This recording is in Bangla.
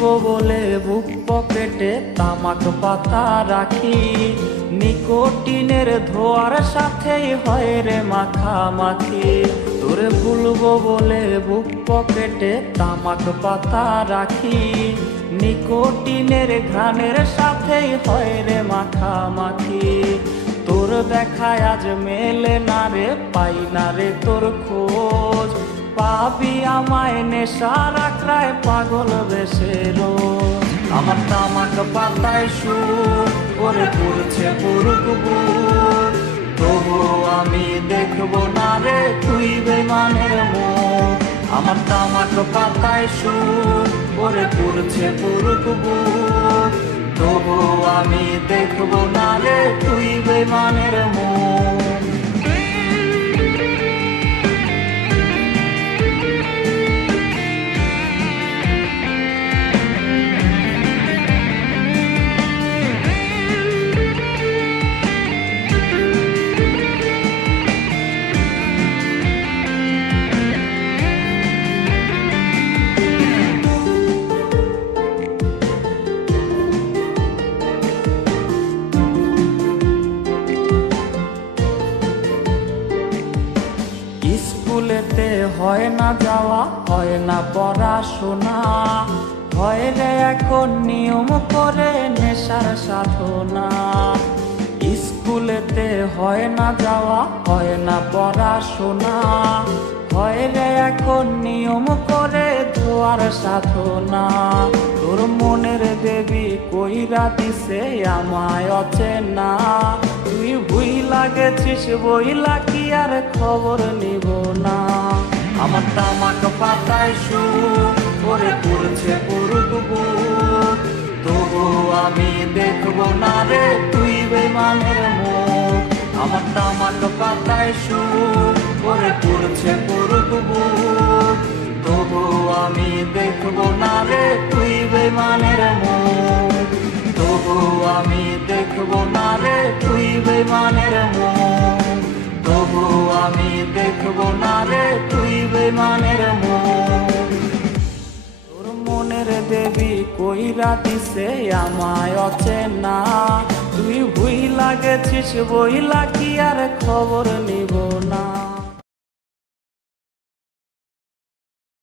ভুলবো বলে বুক পকেটে তামাক পাতা রাখি, নিকোটিনের ধোয়ার সাথেই হয় রে মাখামাখি। তোরে ভুলবো বলে বুক পকেটে তামাক পাতা রাখি, নিকোটিনের ঘ্রাণের সাথেই হয় রে মাখামাখি। তোর দেখায় আজ মেলে না রে, পাই না রে তোর খোঁজ, পাবি আমায় নেশার আখড়ায় পাগল বেশে রোজ। আমার তামাক পাতায় সুর ওরে পুড়ছে পুরুক বুক, তবু আমি দেখবো না রে তুই বেমানের মুখ। আমার তামাক পাতায় সুর ওরে পুড়ছে পুরুক বুক, তবু আমি দেখবো না রে তুই বেমানের মুখ। স্কুলেতে হয় না যাওয়া, হয় না পড়াশোনা, হয় রে এখন নিয়ম করে নেশার সাধনা। স্কুলেতে হয় না যাওয়া, হয় না পড়াশোনা, হয় রে এখন নিয়ম করে ধোয়ার সাধনা। তোর মনের দেবী কইরা দিছে আমায় অচেনা, তুই ভুইলা গেছিস বইলা কি আর খবর নিব না। আমার তামাক পাতায় সুর ওরে পুড়ছে পুরুক বুক, তবু আমি দেখবো না রে তুই বেমানের মুখ। আমার তামাক পাতায় সুর ওরে পুড়ছে পুরুক বুক, তবু আমি দেখবো না রে তুই বেমানের মুখ। তবু আমি দেখবো না রে তুই বেমানের মুখ, তবু আমি দেখবো না রে তুই বেমানের মুখ। তোর মনের দেবী কইরা দিছে আমায় অচেনা, তুই ভুইলা গেছিস বইলা কি আর খবর নিব না।